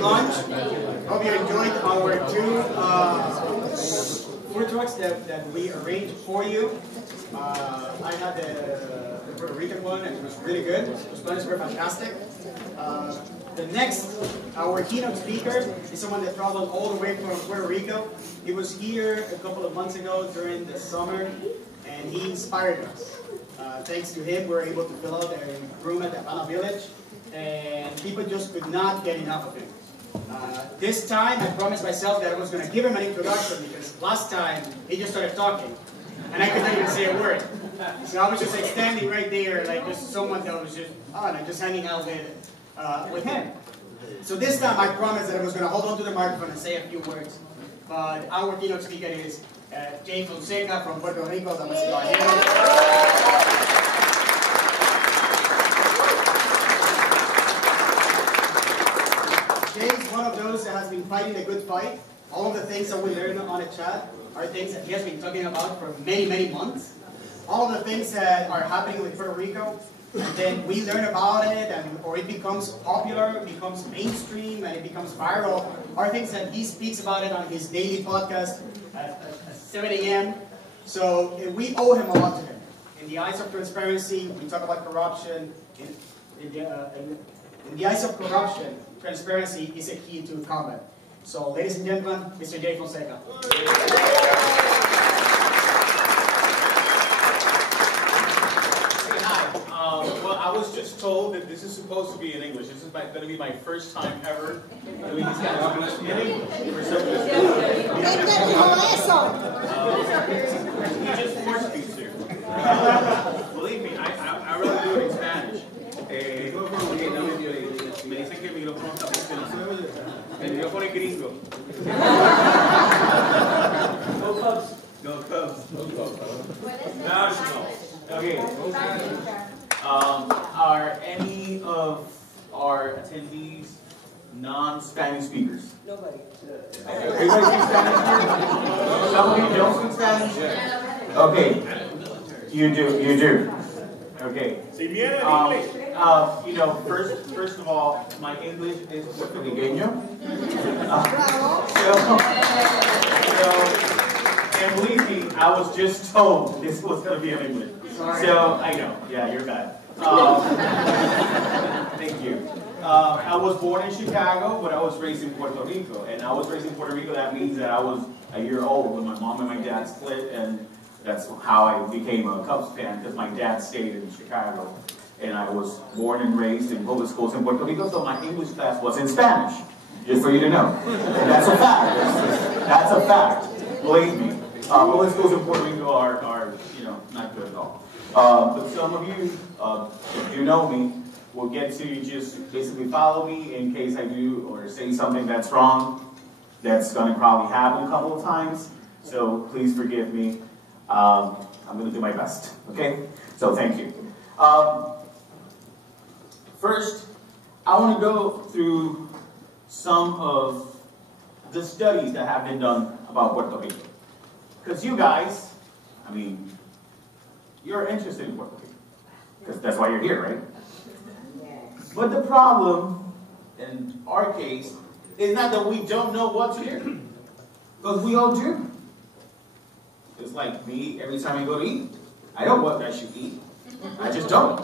lunch. Hope you enjoyed our two food trucks that we arranged for you. I had the Puerto Rican one, and it was really good. The Spanish were fantastic. The next, our keynote speaker is someone that traveled all the way from Puerto Rico. He was here a couple of months ago during the summer, and he inspired us. Thanks to him, we were able to fill out a room at the Havana Village, and people just could not get enough of him. This time, I promised myself that I was going to give him an introduction, because last time, he just started talking, and I couldn't even say a word. So I was just like standing right there, like just someone that was just, just hanging out with him. So this time, I promised that I was going to hold on to the microphone and say a few words. But our keynote speaker is Fonseca from Puerto Rico. Jay's one of those that has been fighting a good fight. All of the things that we learned on the chat are things that he has been talking about for many, many months. All of the things that are happening with Puerto Rico, and then we learn about it, or it becomes popular, it becomes mainstream, and it becomes viral, are things that he speaks about it on his daily podcast at 7 a.m. So we owe him a lot to him. In the eyes of transparency, we talk about corruption. In the eyes of corruption, transparency is a key to combat. So, ladies and gentlemen, Mr. Jay Fonseca. Well, I was just told that this is supposed to be in English. This is going to be my first time ever doing this kind of English meeting. For some reason. He just forced me to. Believe me, I really do it in Spanish. Me dicen que el micrófono está funcionando. El micrófono es gringo. Go Cubs. Go Cubs. National. Okay. Are any of our attendees non-Spanish speakers? Nobody. Everybody speaks Spanish here? Some of you don't speak Spanish? Okay. You do. Okay. First of all, my English is Puerto Rican. And believe me, I was just told this was going to be in English. So, I know. Yeah, you're bad. Thank you. I was born in Chicago, but I was raised in Puerto Rico. And I was raised in Puerto Rico, that means that I was a year old when my mom and my dad split, and that's how I became a Cubs fan, because my dad stayed in Chicago. And I was born and raised in public schools in Puerto Rico, so my English class was in Spanish, just for you to know. And that's a fact. That's a fact. Believe me. Public schools in Puerto Rico are not good at all. But some of you, if you know me, will get to just basically follow me in case I do or say something that's wrong. That's going to probably happen a couple of times. So please forgive me. I'm going to do my best. Okay? So thank you. First, I want to go through some of the studies that have been done about Puerto Rico. Because you guys, you're interested in Puerto Rico. Because that's why you're here, right? But the problem, in our case, is not that we don't know what's here. Because we all do. It's like me, every time I go to eat, I know what I should eat. I just don't.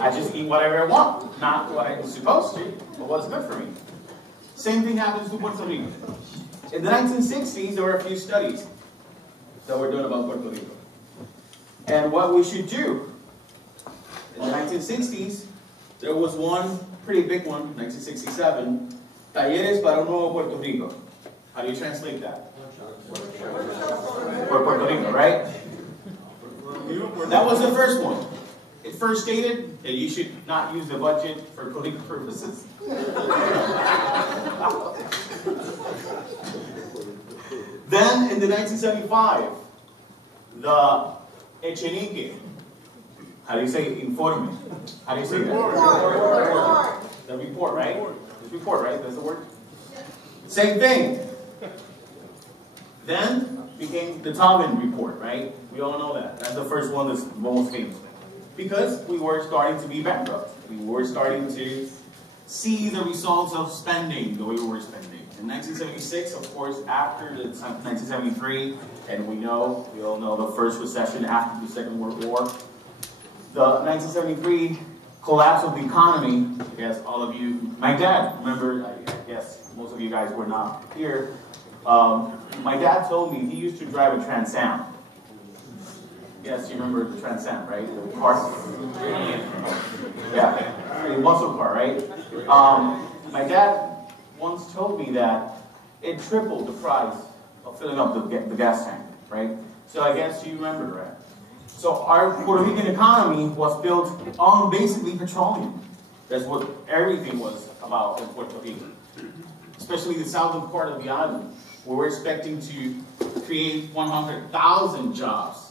I just eat whatever I want. Not what I'm supposed to, but what's good for me. Same thing happens to Puerto Rico. In the 1960s, there were a few studies that were done about Puerto Rico. And what we should do. In the 1960s, there was one pretty big one, 1967, Talleres para un Nuevo Puerto Rico. How do you translate that? For Puerto Rico, right? That was the first one. It first stated that you should not use the budget for political purposes. Then, in the 1975, the Echenique, how do you say informe? How do you say that? Report. The report, right? It's report, right? That's the word? Same thing. Then became the Tobin report, right? We all know that. That's the first one that's most famous. Because we were starting to be bankrupt. We were starting to see the results of spending the way we were spending. In 1976, of course, after the 1973, and we all know the first recession after the Second World War, the 1973 collapse of the economy. I guess all of you, my dad, remember, I guess most of you guys were not here. My dad told me he used to drive a Trans Am. Yes, you remember the Trans Am, right? The car. Yeah, a muscle car, right? My dad once told me that it tripled the price of filling up the gas tank, right? So I guess you remember, right? So our Puerto Rican economy was built on basically petroleum. That's what everything was about in Puerto Rico, especially the southern part of the island, where we're expecting to create 100,000 jobs.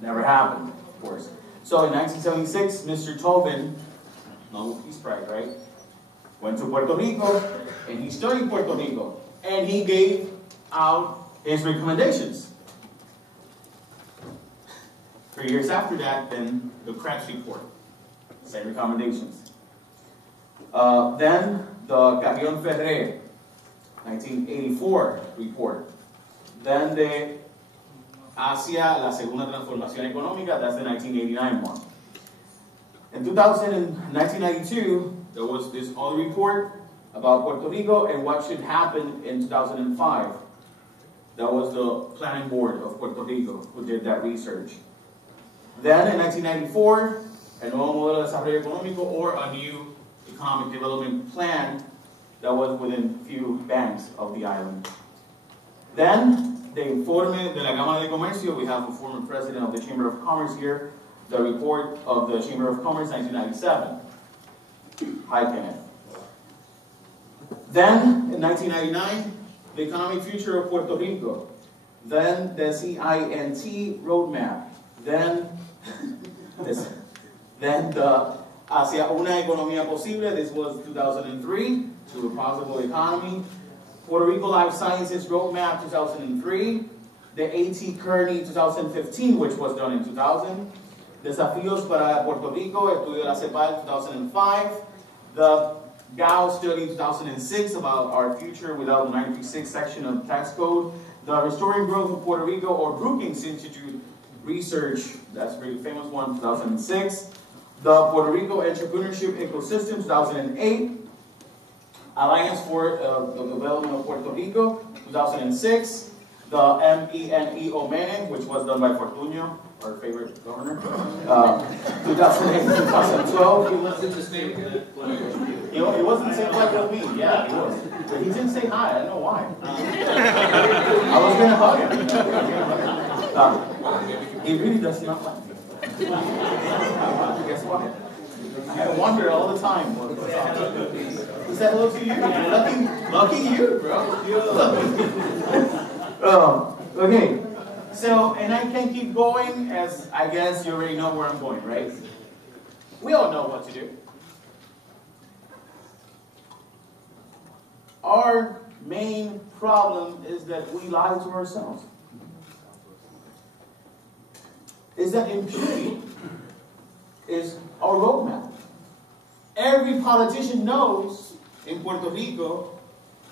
Never happened, of course. So in 1976, Mr. Tobin, Nobel Peace Prize, right, went to Puerto Rico, and he studied Puerto Rico, and he gave out his recommendations. 3 years after that, then the Krebs report, same recommendations. Then the Gavión Ferrer, 1984 report. Then the Hacia la Segunda Transformación Económica, that's the 1989 one. In 1992, there was this other report about Puerto Rico and what should happen in 2005. That was the Planning Board of Puerto Rico who did that research. Then in 1994, a nuevo modelo de desarrollo económico, or a new economic development plan that was within few banks of the island. Then the Informe de la Cámara de Comercio, we have the former president of the Chamber of Commerce here, the report of the Chamber of Commerce 1997. Hi, Kenneth. Then in 1999, the economic future of Puerto Rico. Then the CINT roadmap. Then the Hacia una economía posible, this was 2003, to a possible economy. Puerto Rico Life Sciences Roadmap, 2003. The A.T. Kearney, 2015, which was done in 2000. Desafíos para Puerto Rico, Estudio de la CEPAL, 2005. The Gao Study, 2006, about our future without the 936 section of the tax code. The Restoring Growth of Puerto Rico, or Brookings Institute Research, that's a really famous one, 2006. The Puerto Rico Entrepreneurship Ecosystem, 2008. Alliance for the Development of Puerto Rico, 2006. The MENE, which was done by Fortunio, our favorite governor, 2008, 2012. He wasn't the same. He wasn't the same like with me. Yeah, he was. But he didn't say hi. I don't know why. I was going to hug him. He really does not like me. Guess what? I wonder all the time. He said hello to you. Lucky you, bro. Okay. So, and I can keep going, as I guess you already know where I'm going, right? We all know what to do. Our main problem is that we lie to ourselves. Is that impunity is our roadmap. Every politician knows in Puerto Rico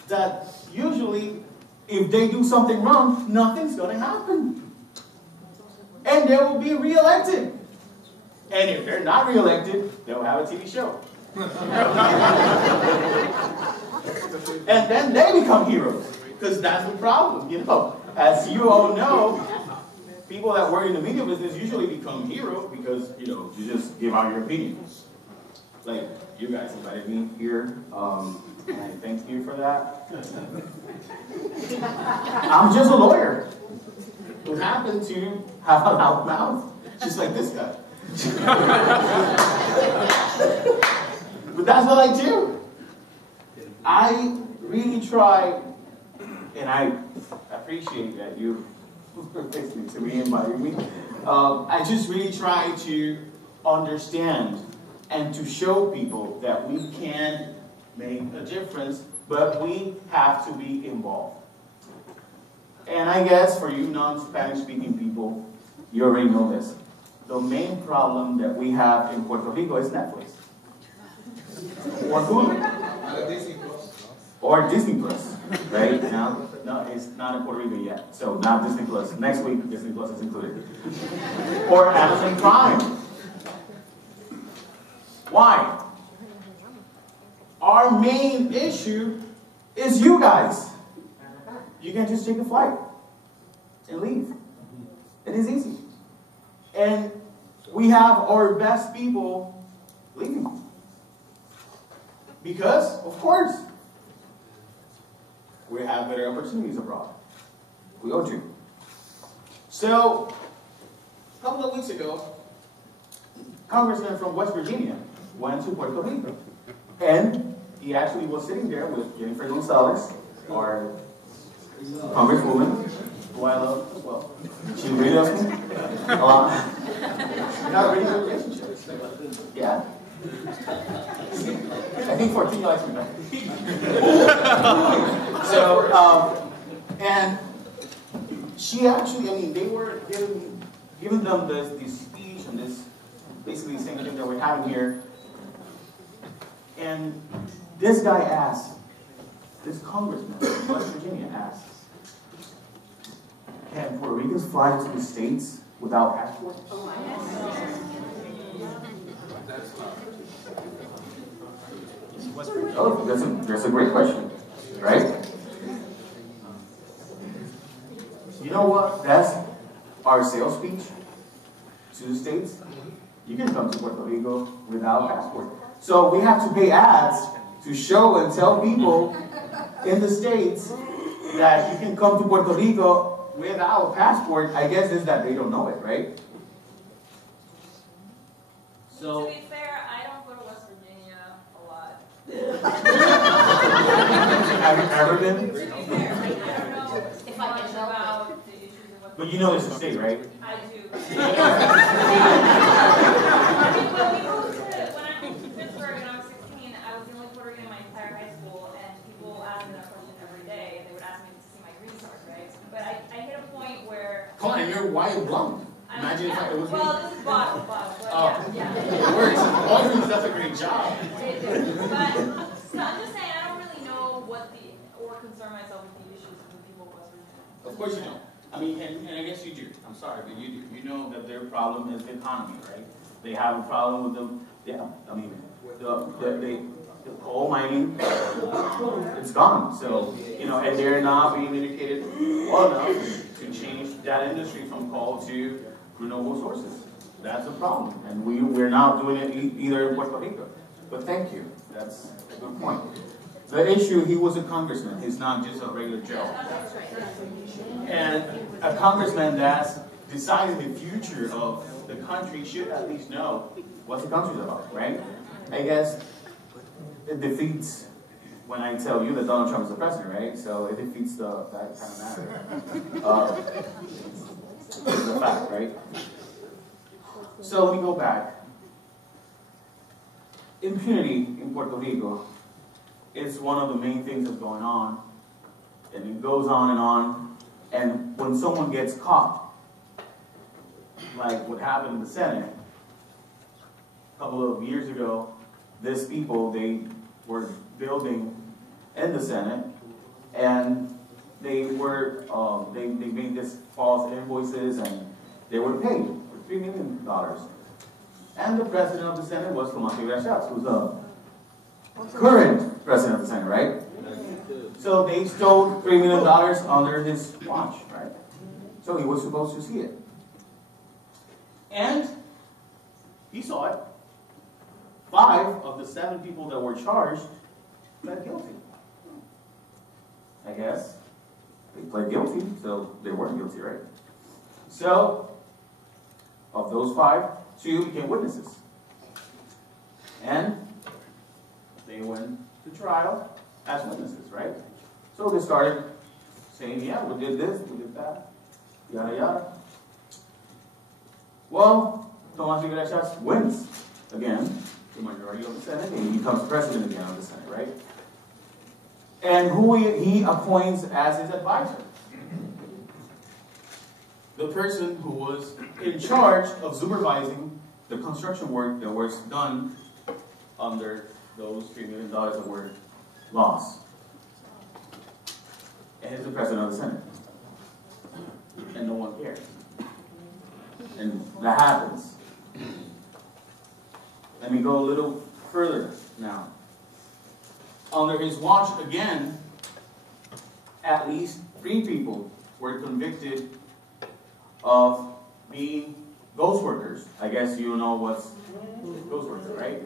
that usually if they do something wrong, nothing's going to happen. And they will be re-elected. And if they're not re-elected, they'll have a TV show. And then they become heroes. Because that's the problem, you know. As you all know, people that work in the media business usually become heroes because, you know, you just give out your opinions. Like, you guys invited me here, and I thank you for that. I'm just a lawyer who happened to have a loud mouth, just like this guy. But that's what I do. I really try, and I appreciate that you listening to me, inviting me. I just really try to understand and to show people that we can make a difference, but we have to be involved. And I guess for you non-Spanish speaking people, you already know this. the main problem that we have in Puerto Rico is Netflix. Or Hulu. Or Disney Plus, right? Now, no, it's not in Puerto Rico yet. So not Disney Plus. Next week, Disney Plus is included. Or Amazon Prime. Why? Our main issue is you guys. You can just take a flight and leave. It is easy. And we have our best people leaving. Because, of course, we have better opportunities abroad. We all do. So, a couple of weeks ago, Congressman from West Virginia went to Puerto Rico. And he actually was sitting there with Jennifer Gonzalez, our Congresswoman, who I love as well. She really loves me a lot. We have a really good relationship. Yeah. I think 14 likes me back. So, and she actually, I mean, they were giving them this speech and this basically the same thing that we're having here. And this guy asked, this congressman from West Virginia asks, can Puerto Ricans fly to the States without passports? Oh, that's a great question, right? You know what? That's our sales speech to the States. You can come to Puerto Rico without a passport. So we have to pay ads to show and tell people in the States that you can come to Puerto Rico without a passport. I guess is that they don't know it, right? So, to be fair, I don't go to West Virginia a lot. have you ever been? To be fair, I don't know if I can about the issues of West Virginia. But you know it's a state, right? I do. When we moved to, when I moved to Pittsburgh and I was 16, I was the only Puerto Rican in my entire high school, and people asked me that question every day. They would ask me to see my green card, right? But I hit a point where... Come on, you're white and blonde. Imagine if it was me. Well, this is bottom, but yeah. It works. All of them does a great job. They do. But so I'm just saying, I don't really know or concern myself with the issues of the people of West Virginia. Of course you don't. I mean, and I guess you do. I'm sorry, but you do. You know that their problem is the economy, right? They have a problem with them. Yeah, I mean, the coal mining, it's gone. So, you know, and they're not being educated well enough to change that industry from coal to renewable sources. That's a problem. And we're not doing it either in Puerto Rico. But thank you. That's a good point. The issue, he was a congressman. He's not just a regular Joe. And a congressman that's deciding the future of the country should at least know what the country's about, right? I guess it defeats when I tell you that Donald Trump is the president, right? So it defeats that kind of matter. It's a fact, right? So we go back. Impunity in Puerto Rico is one of the main things that's going on. And it goes on and on. And when someone gets caught, like what happened in the Senate, a couple of years ago, these people, they were building in the Senate, and they were, they made this false invoices, and they were paid for $3 million. And the president of the Senate was Fonseca, who's the current president of the Senate, right? So they stole $3 million under his watch, right? So he was supposed to see it. And he saw it. 5 of the 7 people that were charged pled guilty. I guess they pled guilty, so they weren't guilty, right? So, of those 5, 2 became witnesses. And they went to trial as witnesses, right? So they started saying, yeah, we did this, we did that, yada yada. Well, Tomás Iglesias wins again, the majority of the Senate, and he becomes president again of the Senate, right? And who he appoints as his advisor? the person who was in charge of supervising the construction work that was done under those $3 million that were lost. And he's the president of the Senate. And no one cares. And that happens. Let me go a little further now. Under his watch again, at least 3 people were convicted of being ghost workers. I guess you know what's ghost worker, right?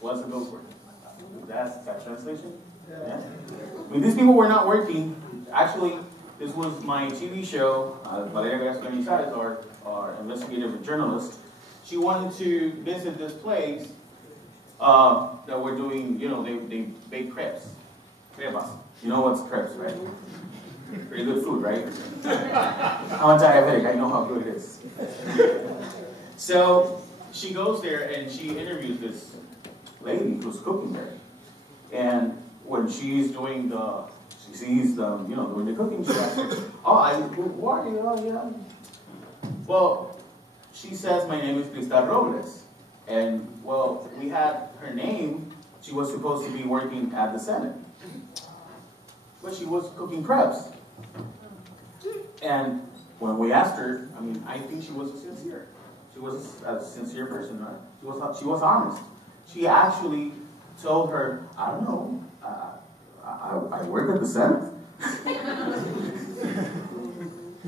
What's a ghost worker? That's that translation? Yeah. I mean, these people were not working. Actually, this was my TV show, Valeria Gaston, our investigative journalist. She wanted to visit this place that we're doing, you know, they bake crepes. Crepas. You know what's crepes, right? Pretty good food, right? I'm a diabetic, I know how good it is. So she goes there and she interviews this lady who's cooking there. And when she's doing she sees them, you know, doing the cooking, she asks her, who are you? Oh, yeah. Well, she says, my name is Cristal Robles. And, well, we had her name, she was supposed to be working at the Senate. But she was cooking crepes. And when we asked her, I mean, I think she was sincere. She was a sincere person, right? She was honest. She actually told her, I don't know, I work at the Senate.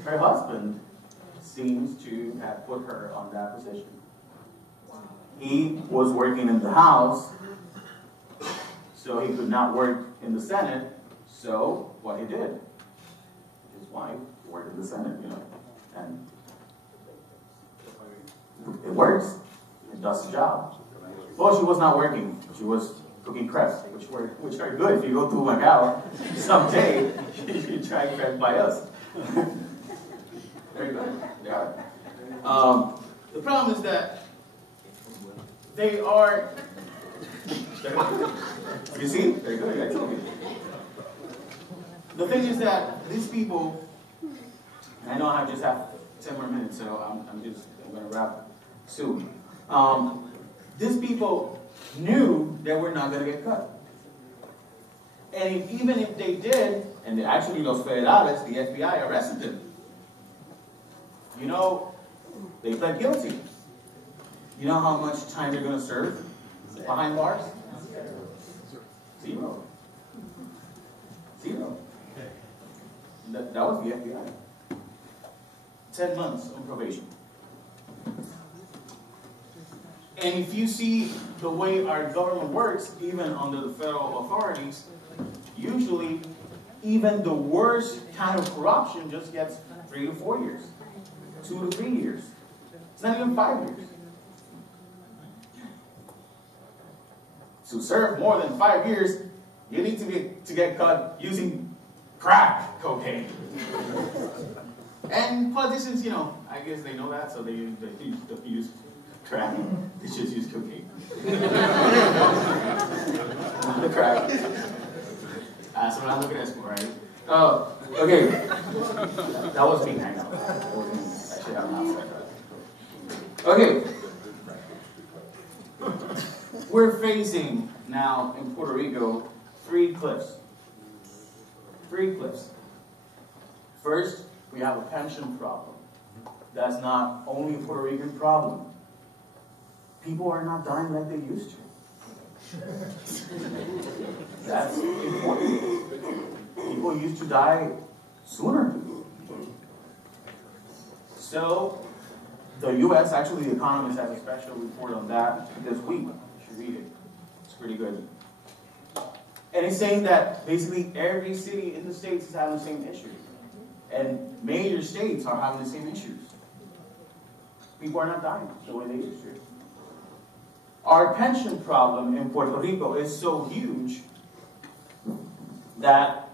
Her husband seems to have put her on that position. He was working in the House, so he could not work in the Senate. So what he did, his wife worked in the Senate, you know, and it works. It does the job. Well, she was not working. She was cooking crepes, which are good. If you go to Macau someday, you should try crepes by us. Very good. They are. The problem is that they are. You see? Very good. I told you. The thing is that these people, and I know I just have 10 more minutes, so I'm going to wrap soon. These people knew that we're not going to get cut. And even if they did, and actually los federales, the FBI, arrested them. You know, they pled guilty. You know how much time they're going to serve behind bars? 0. 0. That was the FBI. 10 months on probation. And if you see the way our government works, even under the federal authorities, usually even the worst kind of corruption just gets 3 to 4 years, 2 to 3 years. It's not even 5 years. To serve more than 5 years, you need to get caught using crack cocaine. And politicians, you know, I guess they know that, so they use crack. They just use cocaine. The crack. That's what I'm looking at, right? Oh, okay. That was me, I know. That was me. I should have not said that. Okay. We're facing now in Puerto Rico 3 cliffs. 3 cliffs. First, we have a pension problem. That's not only a Puerto Rican problem. People are not dying like they used to. That's important. People used to die sooner. So, the U.S., actually The Economist has a special report on that this week. You should read it. It's pretty good. And it's saying that basically every city in the States is having the same issue. And major states are having the same issues. People are not dying the way they used to. Our pension problem in Puerto Rico is so huge that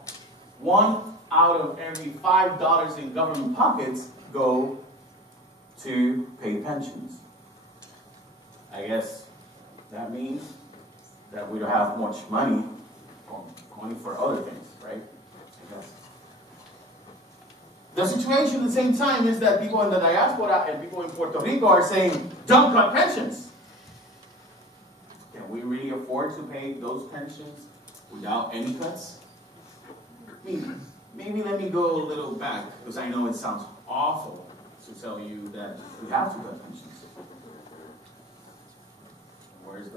1 out of every $5 in government pockets go to pay pensions. I guess that means that we don't have much money for other things, right? I guess. The situation at the same time is that people in the diaspora and people in Puerto Rico are saying, don't cut pensions. Can we really afford to pay those pensions without any cuts? Maybe let me go a little back, because I know it sounds awful to tell you that we have to cut pensions. Where's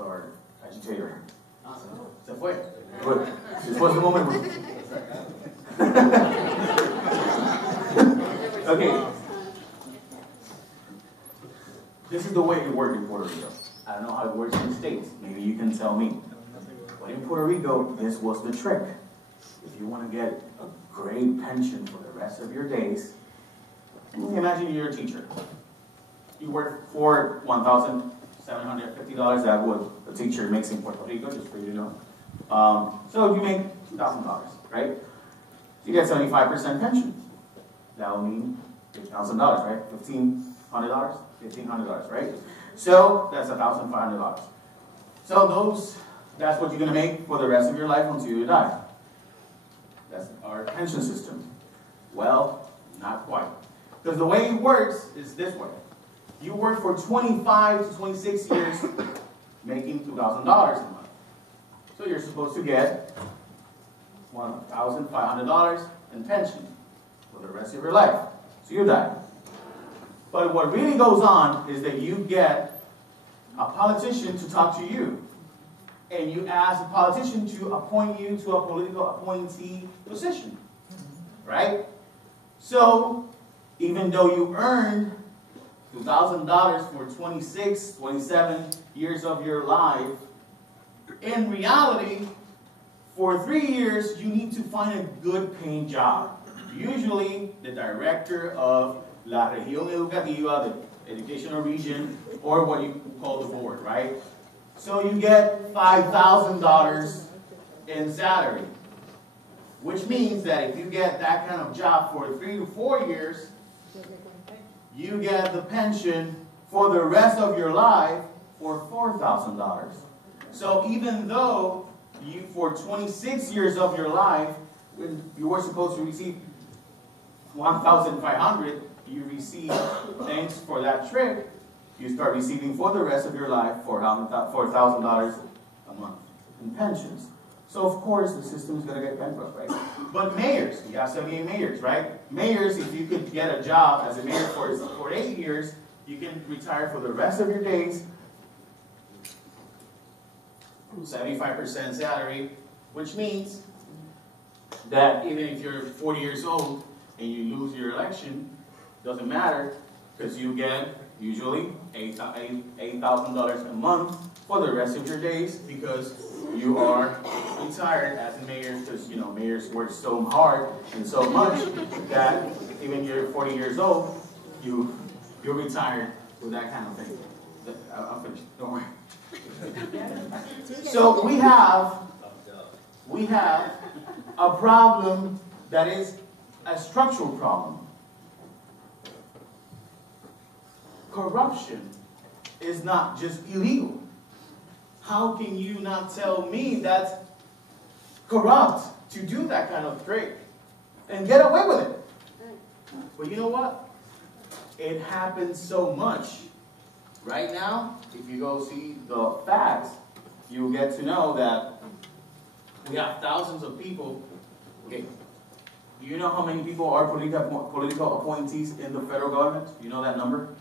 our agitator? Se fue. Good. This was the moment. Okay. This is the way it works in Puerto Rico. I don't know how it works in the States. Maybe you can tell me. But in Puerto Rico, this was the trick. If you want to get a great pension for the rest of your days, imagine you're a teacher. You work for $1,750. That's what a teacher makes in Puerto Rico, just for you to know. So you make $2,000, right? You get 75% pension. That will mean $1,000, right? $1,500, $1,500, right? So that's $1,500. So that's what you're going to make for the rest of your life until you die. That's our pension system. Well, not quite. Because the way it works is this way. You work for 25 to 26 years, making $2,000 a month. So you're supposed to get $1,500 in pension for the rest of your life. So you die. But what really goes on is that you get a politician to talk to you. And you ask a politician to appoint you to a political appointee position. Right? So, even though you earned $2,000 for 26, 27 years of your life, in reality, for 3 years, you need to find a good paying job. Usually, the director of La Región Educativa, the educational region, or what you call the board, right? So you get $5,000 in salary, which means that if you get that kind of job for 3 to 4 years, you get the pension for the rest of your life for $4,000. So even though you, for 26 years of your life, when you were supposed to receive $1,500, you receive, thanks for that trick, you start receiving for the rest of your life $4,000 a month in pensions. So of course the system is going to get bankrupt, right? But mayors, you have 78 mayors, right? Mayors, if you could get a job as a mayor for 8 years, you can retire for the rest of your days, 75% salary, which means that even if you're 40 years old and you lose your election, doesn't matter, because you get usually $8,000 a month for the rest of your days, because you are retired as a mayor, because you know mayors work so hard and so much that even you're 40 years old, you're retired with that kind of thing. I'm finished. Don't worry. So we have a problem that is a structural problem. Corruption is not just illegal. How can you not tell me that's corrupt to do that kind of trick and get away with it? But you know what? It happens so much. Right now, if you go see the facts, you'll get to know that we have thousands of people. Okay, do you know how many people are political appointees in the federal government? Do you know that number?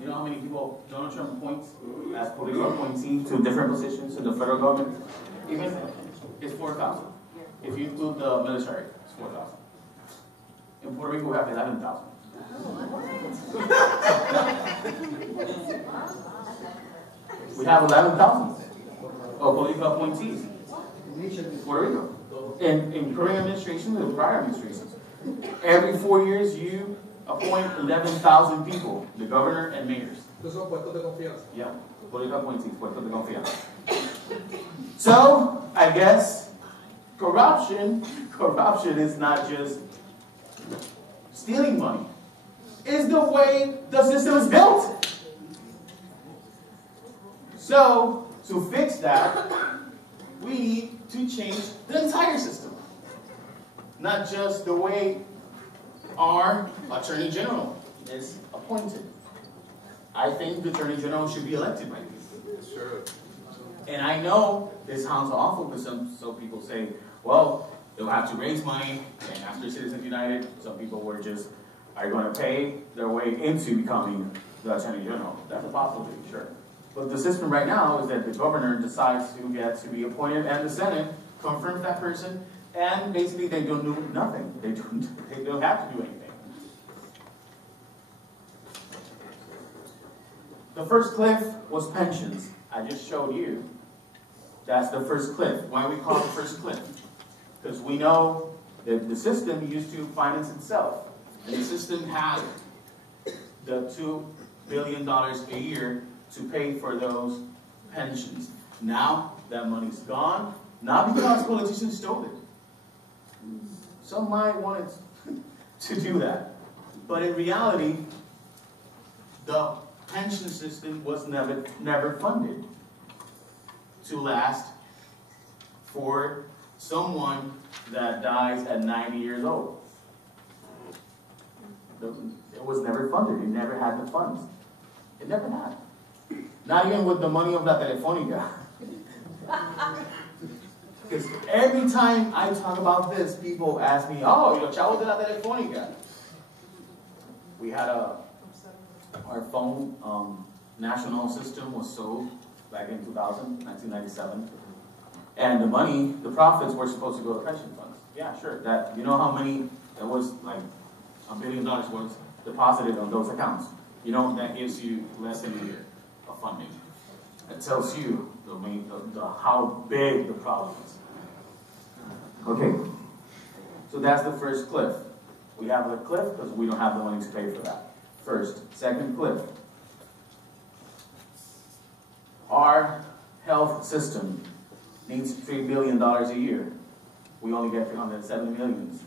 You know how many people Donald Trump appoints as political appointees to different positions in the federal government? Even it's 4,000. If you include the military, it's 4,000. In Puerto Rico, we have 11,000. We have 11,000 political appointees in Puerto Rico. In current administration and prior administrations. Every 4 years, you appoint 11,000 people, the governor and mayors. Yeah, political appointees, puestos de confianza. So, I guess corruption is not just stealing money. It's the way the system is built. So, to fix that, we need to change the entire system. not just the way our Attorney General is appointed. I think the Attorney General should be elected by people. Sure. And I know this sounds awful because some people say, well, they'll have to raise money, and after Citizens United, some people are going to pay their way into becoming the Attorney General. That's a possibility, sure. But the system right now is that the governor decides who gets to be appointed, and the Senate confirms that person, and basically they don't do nothing. They don't have to do anything. The first cliff was pensions. I just showed you. That's the first cliff. Why we call it the first cliff? Because we know that the system used to finance itself. And the system had the $2 billion a year to pay for those pensions. Now that money's gone, not because politicians stole it. Some might want to do that. But in reality, the pension system was never funded to last for someone that dies at 90 years old. It was never funded. It never had the funds. It never had. Not even with the money of La Telefónica. Because every time I talk about this, people ask me, oh, Chavo de la Telefónica. We had our phone national system was sold back in 1997. And the money, the profits were supposed to go to pension funds. Yeah, sure. You know how many, it was like $1 billion was deposited on those accounts. You know, that gives you less than a year of funding. It tells you how big the problem is. Okay, so that's the first cliff. We have a cliff because we don't have the money to pay for that. First. Second cliff. Our health system needs $3 billion a year. We only get 370 million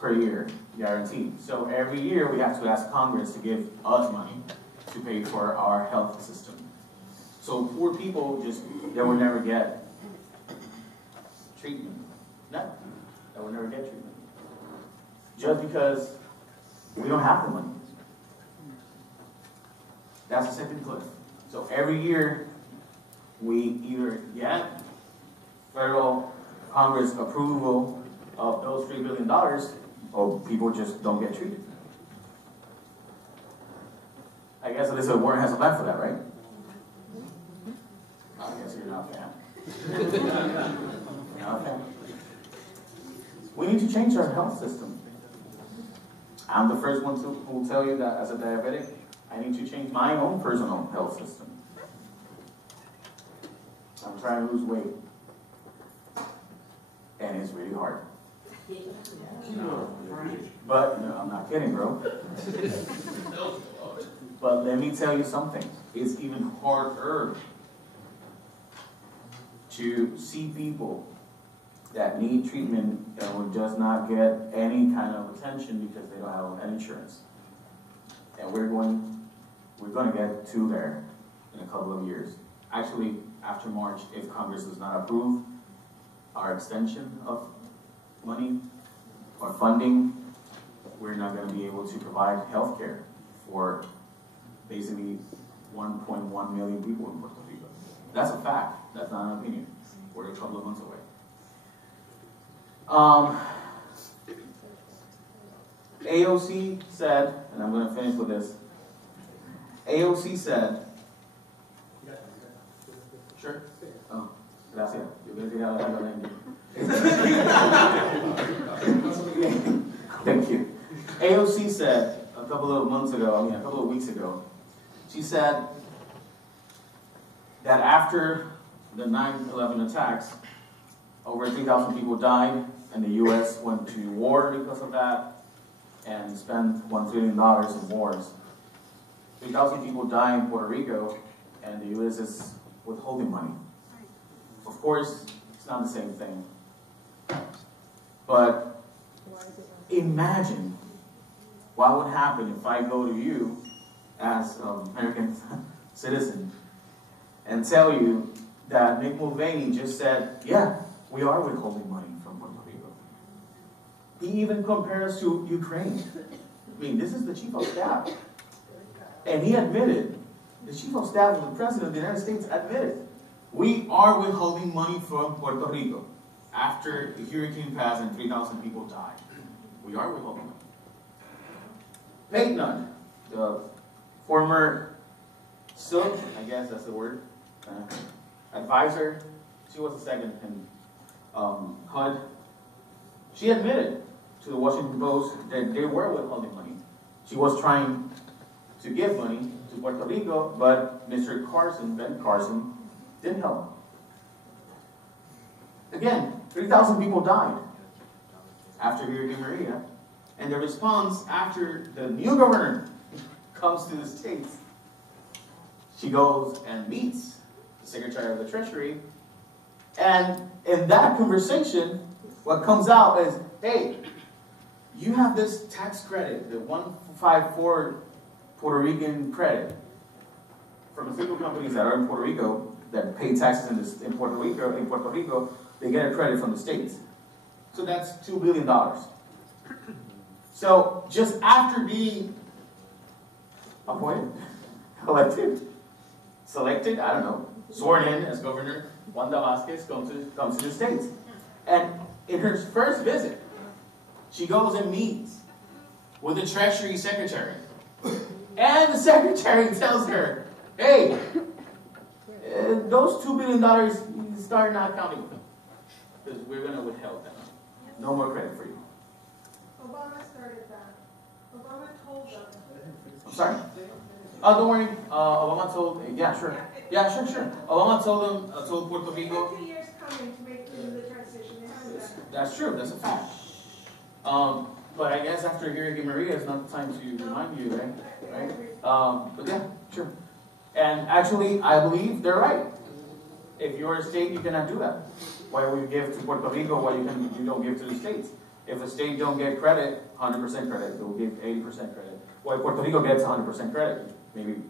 per year, guaranteed. So every year we have to ask Congress to give us money to pay for our health system. So poor people they will never get treatment. No, they will never get treatment. Just because we don't have the money. That's the second cliff. So every year we either get federal Congress approval of those $3 billion, or people just don't get treated. I guess Elizabeth Warren has a plan for that, right? I guess you're not a fan. You're not a fan. We need to change our health system. I'm the first one who will tell you that as a diabetic, I need to change my own personal health system. I'm trying to lose weight. And it's really hard. But, I'm not kidding, bro. But let me tell you something. It's even harder to see people that need treatment and will just not get any kind of attention because they don't have insurance. And we're going to get to there in a couple of years. Actually, after March, if Congress does not approve our extension of money or funding, we're not going to be able to provide health care for basically 1.1 million people in Puerto Rico. That's a fact. That's not an opinion. We're a couple of months away. AOC said, and I'm going to finish with this. AOC said, sure? Oh, gracias. Yo pensé que hablaba en Thank you. AOC said a couple of weeks ago, she said that after the 9/11 attacks, over 3,000 people died, and the U.S. went to war because of that, and spent $1 trillion in wars. 3,000 people died in Puerto Rico, and the U.S. is withholding money. Of course, it's not the same thing. But imagine what would happen if I go to you as an American citizen and tell you that Mick Mulvaney just said, yeah, we are withholding money from Puerto Rico. He even compares to Ukraine. I mean, this is the chief of staff. And he admitted, the chief of staff of the president of the United States admitted, we are withholding money from Puerto Rico after the hurricane passed and 3,000 people died. We are withholding money. Keynote, the former SUB, I guess that's the word, advisor, she was the second in HUD. She admitted to the Washington Post that they were withholding money. She was trying to give money to Puerto Rico, but Mr. Carson, Ben Carson, didn't help. Again, 3,000 people died after Hurricane Maria. And the response after the new governor comes to the States, she goes and meets the Secretary of the Treasury. And in that conversation, what comes out is, hey, you have this tax credit, the 154 Puerto Rican credit. Pharmaceutical companies that are in Puerto Rico, that pay taxes in Puerto Rico, they get a credit from the States. So that's $2 billion. So just after being appointed, elected, selected, I don't know, sworn in as governor, Wanda Vasquez comes to the States. And in her first visit, she goes and meets with the Treasury Secretary. And the Secretary tells her, hey, those $2 billion, you start not counting them. Because we're going to withhold them. No more credit for you. Obama started that. Obama told them. I'm sorry? Oh, don't worry. Obama told, yeah, sure. Yeah, sure. Obama told them, told Puerto Rico. 50 years coming to make the transition. They haven't done it. That's true. That's a fact. But I guess after Hurricane Maria, it's not the time to remind you, right? But yeah, sure. And actually, I believe they're right. If you're a state, you cannot do that. Why we give to Puerto Rico, why you don't give to the states? If a state don't get credit, 100% credit, they'll give 80% credit. Why Puerto Rico gets 100% credit? Maybe you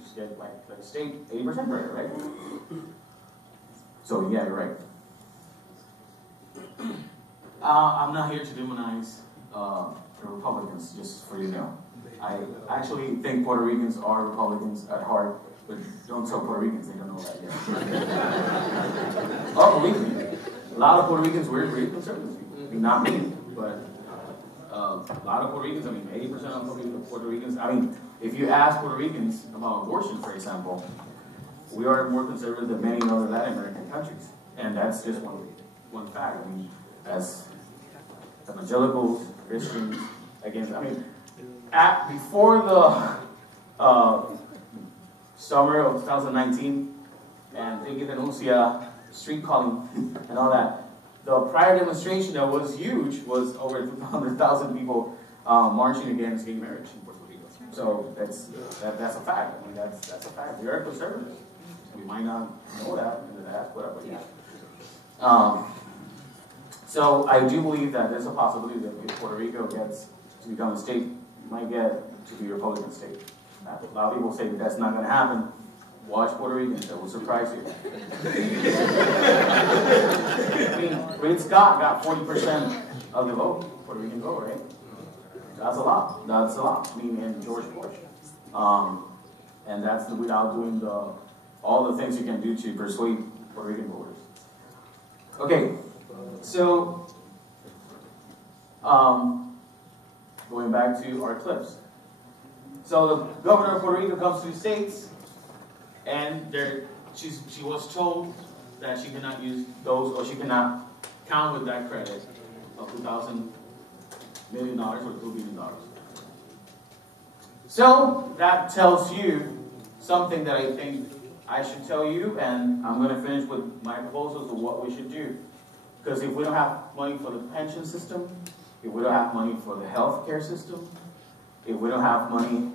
just get like the state 80% credit, right? So yeah, you're right. I'm not here to demonize the Republicans, just for you to know. I actually think Puerto Ricans are Republicans at heart, but don't tell Puerto Ricans, they don't know that yet. Oh, believe me, a lot of Puerto Ricans were really conservative. I mean, not me, but a lot of Puerto Ricans, I mean, 80% of Puerto Ricans, I mean, if you ask Puerto Ricans about abortion, for example, we are more conservative than many other Latin American countries. And that's just one fact. I mean, as evangelicals, Christians, against, I mean, before the summer of 2019, and Thinking Denuncia, street calling, and all that, the prior demonstration that was huge was over 200,000 people marching against gay marriage in Puerto Rico. So that's a fact. I mean, that's a fact. We are conservatives. We might not know that in the diaspora, but yeah. So I do believe that there's a possibility that if Puerto Rico gets to become a state, it might get to be a Republican state. A lot of people say that that's not going to happen. Watch Puerto Ricans, that will surprise you. I mean, Reed Scott got 40% of the vote, Puerto Rican vote, right? That's a lot. That's a lot. I mean, and George Bush. And that's without doing all the things you can do to persuade Puerto Rican voters. Okay, so going back to our clips. So the governor of Puerto Rico comes to the States, and she was told that she cannot use those, or she cannot count with that credit of $2,000 million or $2 billion. So that tells you something that I think I should tell you, and I'm going to finish with my proposals of what we should do. Because if we don't have money for the pension system, if we don't have money for the health care system, if we don't have money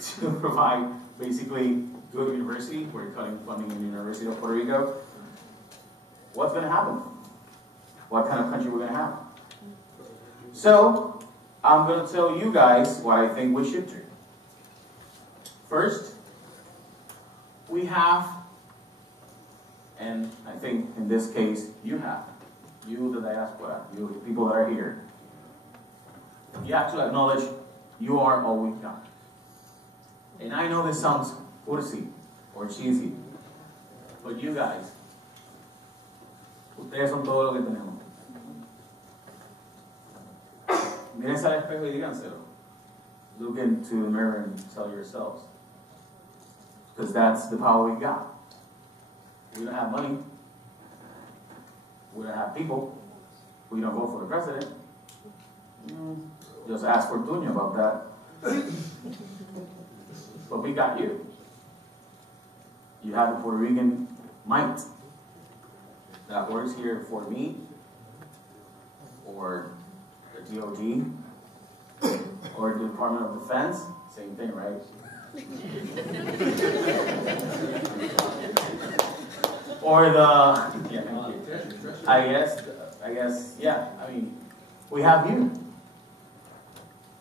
to provide basically good university, we're cutting funding in the University of Puerto Rico, what's going to happen? What kind of country we're going to have? So, I'm going to tell you guys what I think we should do. First, we have, and I think in this case, you have, you the diaspora, you people that are here, you have to acknowledge you are all we've got. And I know this sounds cursi or cheesy, but you guys, ustedes son todo lo que tenemos. Mírense al espejo y díganselo. Look into the mirror and tell yourselves. Because that's the power we got. We don't have money. We don't have people. We don't vote for the president. Just ask Fortunia about that. But we got you. You have the Puerto Rican might that works here for me, or the DOD, or the Department of Defense. Same thing, right? Or the, yeah, I guess, yeah, I mean, we have you.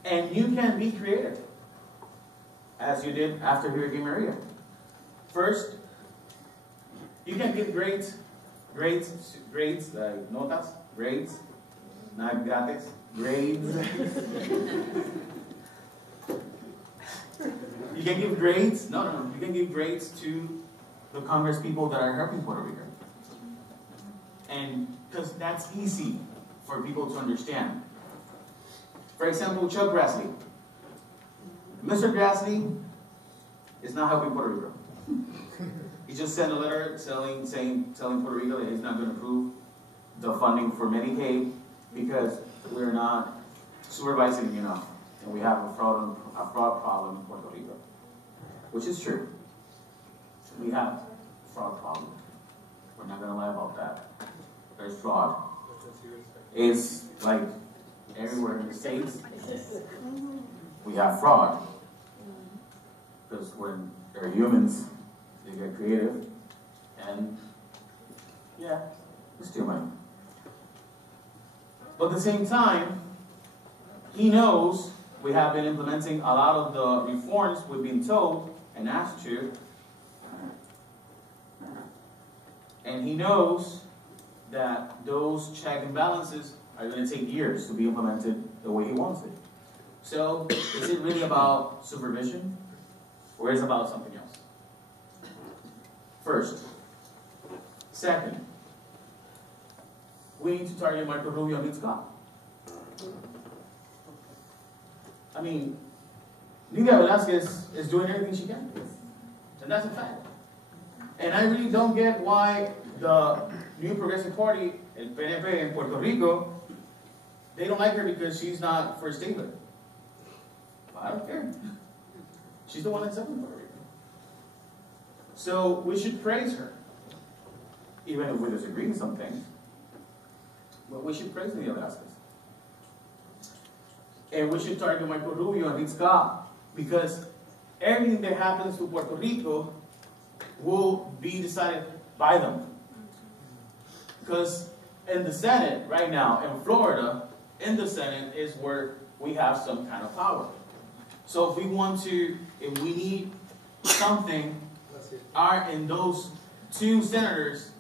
And you can be creative, as you did after Hurricane Maria. First, you can give grades, like notas, grades, not gratis, grades. You can give grades, no, you can give grades to the Congress people that are helping Puerto Rico. And because that's easy for people to understand. For example, Chuck Grassley. Mr. Grassley is not helping Puerto Rico. He just sent a letter telling Puerto Rico that he's not going to approve the funding for Medicaid because we're not supervising enough. And we have a fraud problem in Puerto Rico. Which is true. We have a fraud problem. We're not going to lie about that. There's fraud. It's like everywhere in the States, we have fraud. Because when they're humans, they get creative, and yeah, they steal money. But at the same time, he knows we have been implementing a lot of the reforms we've been told and asked to, and he knows that those check and balances are going to take years to be implemented the way he wants it. So, is it really about supervision, or is it about something else? First. Second, we need to target Marco Rubio and Scott. I mean, Nidia Velázquez is doing everything she can. And that's a fact. And I really don't get why the New Progressive Party, El PNP in Puerto Rico, they don't like her because she's not first lady. I don't care. She's the one that's helping Puerto Rico. So we should praise her, even if we disagree on some things. But we should praise Nidia Velázquez. And we should target Marco Rubio and Rick Scott, because everything that happens to Puerto Rico will be decided by them. Because in the Senate right now, in Florida, in the Senate is where we have some kind of power. So if we need something, in those two senators,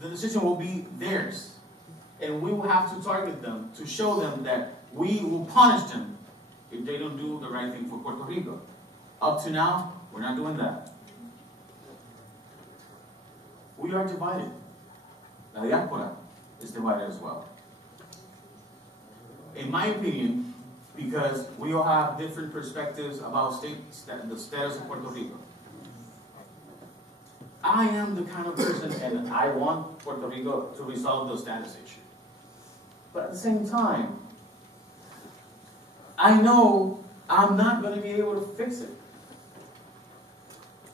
the decision will be theirs. And we will have to target them to show them that we will punish them if they don't do the right thing for Puerto Rico. Up to now, we're not doing that. We are divided. La diáspora is divided as well. In my opinion, because we all have different perspectives about the status of Puerto Rico. I am the kind of person, and I want Puerto Rico to resolve the status issue. But at the same time, I know I'm not going to be able to fix it.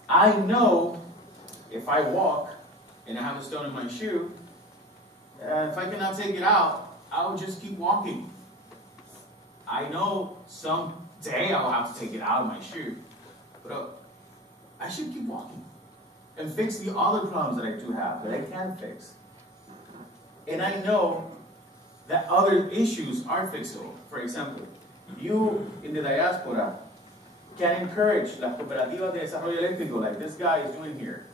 I know if I walk and I have a stone in my shoe, if I cannot take it out, I'll just keep walking. I know someday I'll have to take it out of my shoe, but I should keep walking and fix the other problems that I do have, that I can fix. And I know that other issues are fixable. For example, you in the diaspora can encourage las cooperativas de desarrollo eléctrico like this guy is doing here.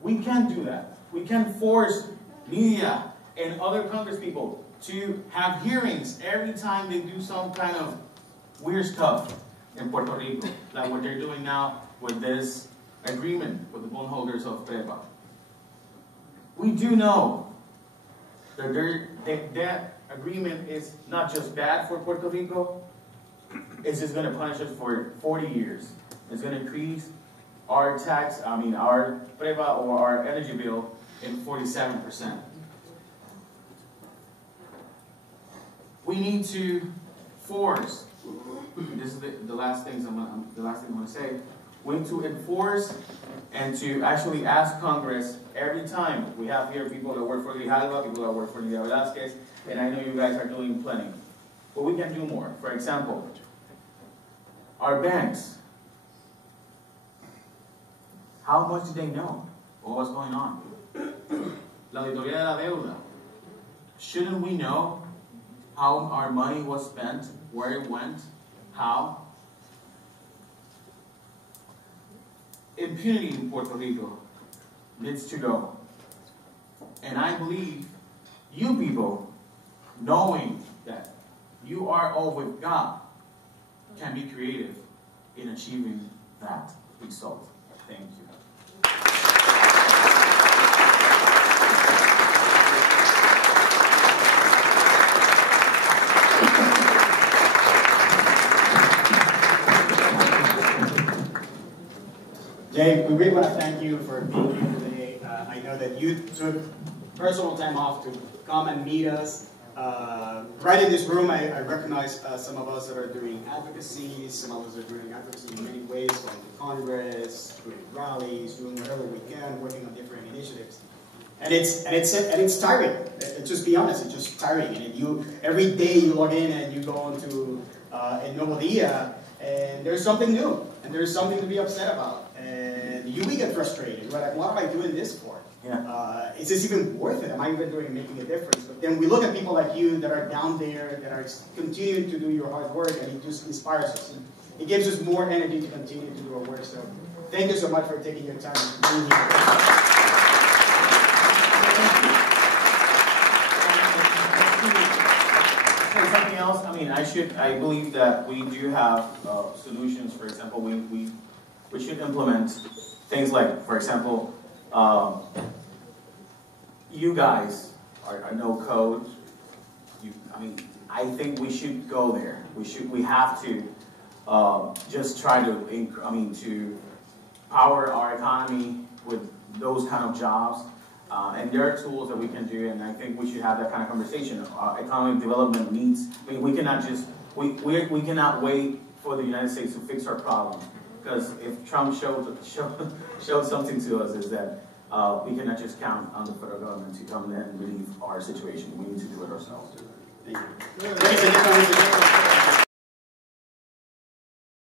We can do that. We can force media and other Congress people to have hearings every time they do some kind of weird stuff in Puerto Rico, like what they're doing now with this agreement with the bondholders of PREPA. We do know that that agreement is not just bad for Puerto Rico, it's just going to punish us for 40 years. It's going to increase our tax, our PREPA or our energy bill in 47%. We need to force, this is the last thing I'm going to say, we need to enforce and to actually ask Congress every time. We have here people that work for the Halva, people that work for the Velasquez, and I know you guys are doing plenty. But we can do more. For example, our banks, how much do they know about what's going on? La auditoría de la deuda. Shouldn't we know how our money was spent, where it went, how? Impunity in Puerto Rico needs to go. And I believe you people, knowing that you are all with God, can be creative in achieving that result. Thank you. Dave, we really want to thank you for being here today. I know that you took personal time off to come and meet us. Right in this room, I recognize some of us that are doing advocacy, some of us are doing advocacy in many ways, going to Congress, doing rallies, doing whatever we can, working on different initiatives. And it's tiring. Let's just be honest, it's just tiring. And every day you log in and you go into a Nuevo Dia, and there's something new, and there's something to be upset about. And we get frustrated. We're like, what am I doing this for? Yeah. Is this even worth it? Am I even making a difference? But then we look at people like you that are down there, that are continuing to do your hard work, and it just inspires us. It gives us more energy to continue to do our work. So thank you so much for taking your time to be here. Something else, I believe that we do have solutions. For example, we should implement things like, for example, you guys are no code. I think we should go there. We have to just try to power our economy with those kind of jobs. And there are tools that we can do, and I think we should have that kind of conversation. Economic development needs, we cannot just, we cannot wait for the United States to fix our problems. Because if Trump showed something to us, is that we cannot just count on the federal government to come in and relieve our situation. We need to do it ourselves. Thank you.